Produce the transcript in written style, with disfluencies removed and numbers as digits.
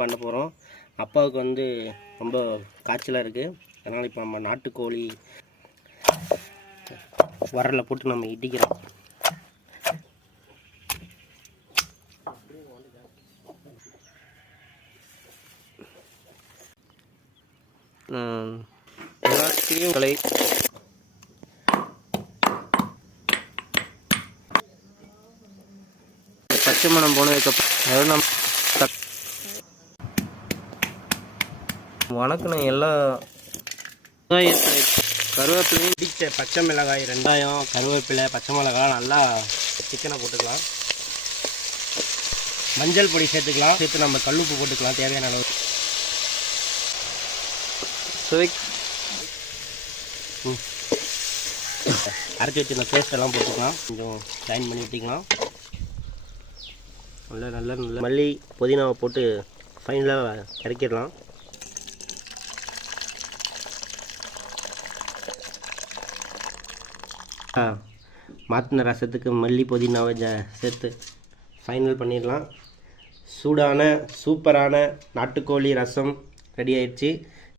பண்ண போகிறோம். அப்பாவுக்கு வந்து ரொம்ப காய்ச்சலாக இருக்குது. அதனால் இப்போ நம்ம நாட்டுக்கோழி வரலில் போட்டு நம்ம இடிக்கிறோம். எல்லாத்தையும் பச்சை மணம் போனதுக்கப்புறம் அதாவது நம்ம வணக்கணும் எல்லா கருவேப்பிலையும் இடித்த பச்சை மிளகாய், வெங்காயம், கருவேப்பிலை, பச்சை மிளகாய் நல்லா சிக்கனை போட்டுக்கலாம். மஞ்சள் பொடி சேர்த்துக்கலாம். சேர்த்து நம்ம கல்லுப்பு போட்டுக்கலாம் தேவையான அளவு. அரைச்சி வச்சுருந்த பேஸ்ட் எல்லாம் போட்டுக்கலாம். கொஞ்சம் கிரைண்ட் பண்ணி விட்டுக்கலாம். நல்ல மல்லி புதினாவை போட்டு ஃபைனலாக இறக்கிடலாம். மாற்றின ரசத்துக்கு மல்லி புதினாவை சேர்த்து ஃபைனல் பண்ணிடலாம். சூடான சூப்பரான நாட்டுக்கோழி ரசம் ரெடி ஆயிடுச்சு.